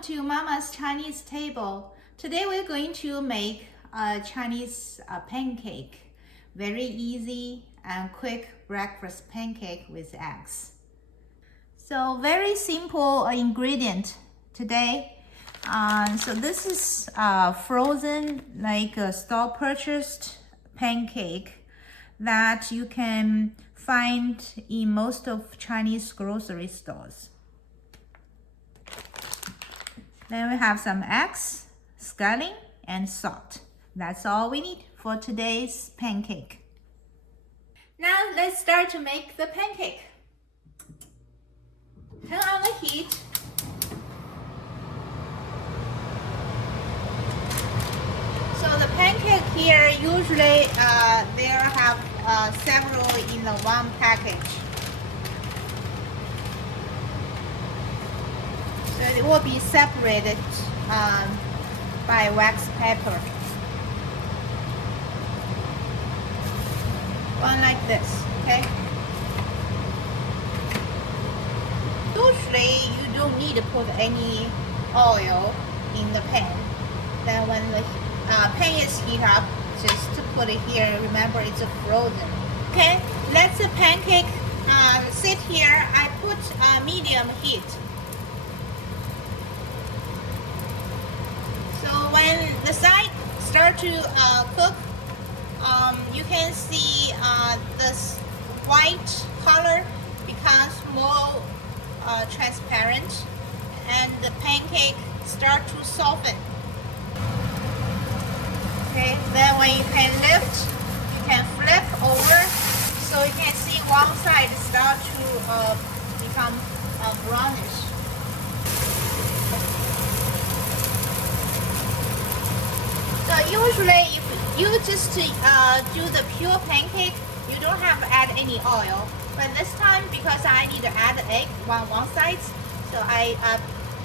welcome to Mama's Chinese Table. Today we're going to make a Chinese pancake. Very easy and quick breakfast pancake with eggs. So very simple ingredient today. So this is frozen, like a store purchased pancake that you can find in most of Chinese grocery stores. Then we have some eggs, scallion, and salt. That's all we need for today's pancake. Now let's start to make the pancake. Turn on the heat. So the pancake here, usually they have several in the one package. So it will be separated by wax paper. One like this, okay? Usually you don't need to put any oil in the pan. Then when the pan is heated up, just to put it here. Remember, it's frozen. Okay, let the pancake sit here. I put medium heat. So when the side start to cook, you can see this white color becomes more transparent, and the pancake start to soften. Okay, then when you can lift, you can flip over, so you can see one side start to become brownish. So usually if you just do the pure pancake, you don't have to add any oil. But this time, because I need to add the egg on one side, so I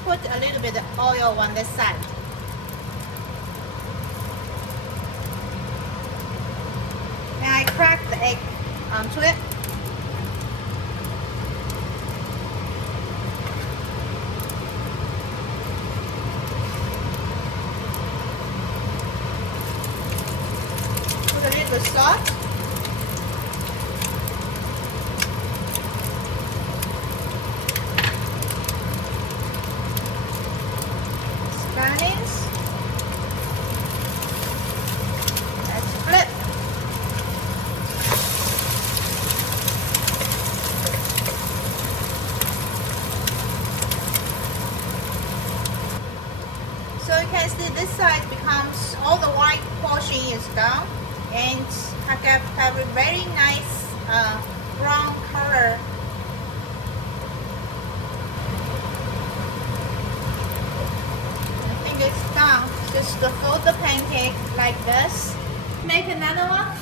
put a little bit of oil on this side. And I crack the egg onto it. Put a little salt. Scallions. Let's flip. So you can see this side becomes, all the white portion is gone, and I have a very nice brown color. I think it's done. Just fold the pancake like this. Make another one.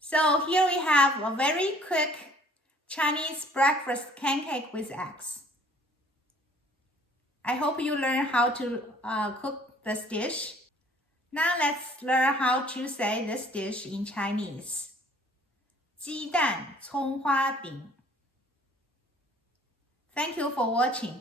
So here we have a very quick Chinese breakfast pancake with eggs. I hope you learn how to cook this dish. Now let's learn how to say this dish in Chinese. 鸡蛋葱花饼. Thank you for watching.